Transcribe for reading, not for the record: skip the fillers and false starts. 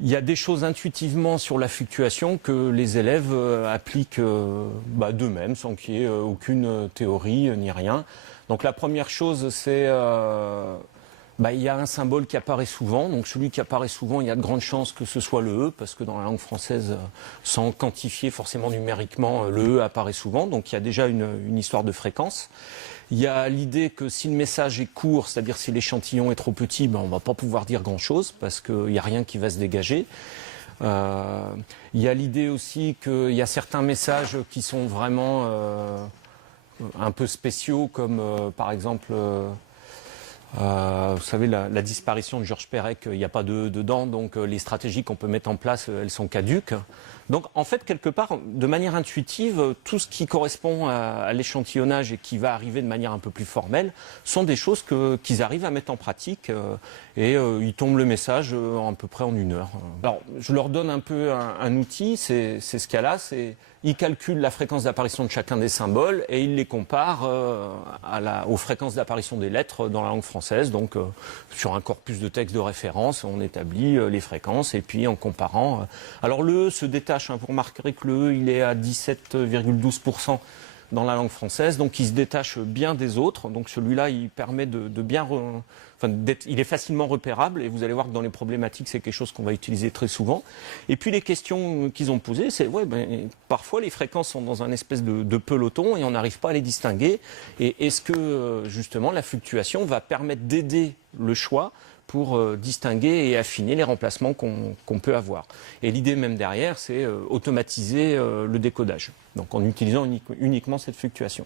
Il y a des choses intuitivement sur la fluctuation que les élèves appliquent d'eux-mêmes, sans qu'il y ait aucune théorie ni rien. Donc la première chose, c'est il y a un symbole qui apparaît souvent. Donc celui qui apparaît souvent, il y a de grandes chances que ce soit le E, parce que dans la langue française, sans quantifier forcément numériquement, le E apparaît souvent. Donc il y a déjà une histoire de fréquence. Il y a l'idée que si le message est court, c'est-à-dire si l'échantillon est trop petit, on ne va pas pouvoir dire grand-chose parce qu'il n'y a rien qui va se dégager. Il y a l'idée aussi qu'il y a certains messages qui sont vraiment un peu spéciaux, comme par exemple, vous savez, la disparition de Georges Perec, il n'y a pas de dedans, donc les stratégies qu'on peut mettre en place, elles sont caduques. Donc en fait, quelque part, de manière intuitive, tout ce qui correspond à l'échantillonnage et qui va arriver de manière un peu plus formelle sont des choses qu'ils arrivent à mettre en pratique et ils tombent le message à peu près en 1 heure. Alors je leur donne un peu un outil, c'est ce cas-là, ils calculent la fréquence d'apparition de chacun des symboles et ils les comparent aux fréquences d'apparition des lettres dans la langue française. Donc sur un corpus de texte de référence, on établit les fréquences et puis en comparant. Alors le E se détache. Vous remarquerez que le E, il est à 17,12% dans la langue française, donc il se détache bien des autres. Donc celui-là, il permet de bien... il est facilement repérable, et vous allez voir que dans les problématiques, c'est quelque chose qu'on va utiliser très souvent. Et puis les questions qu'ils ont posées, c'est parfois les fréquences sont dans un espèce de peloton et on n'arrive pas à les distinguer. Et est-ce que justement la fluctuation va permettre d'aider le choix pour distinguer et affiner les remplacements qu'on peut avoir. Et l'idée même derrière, c'est automatiser le décodage, donc en utilisant uniquement cette fluctuation.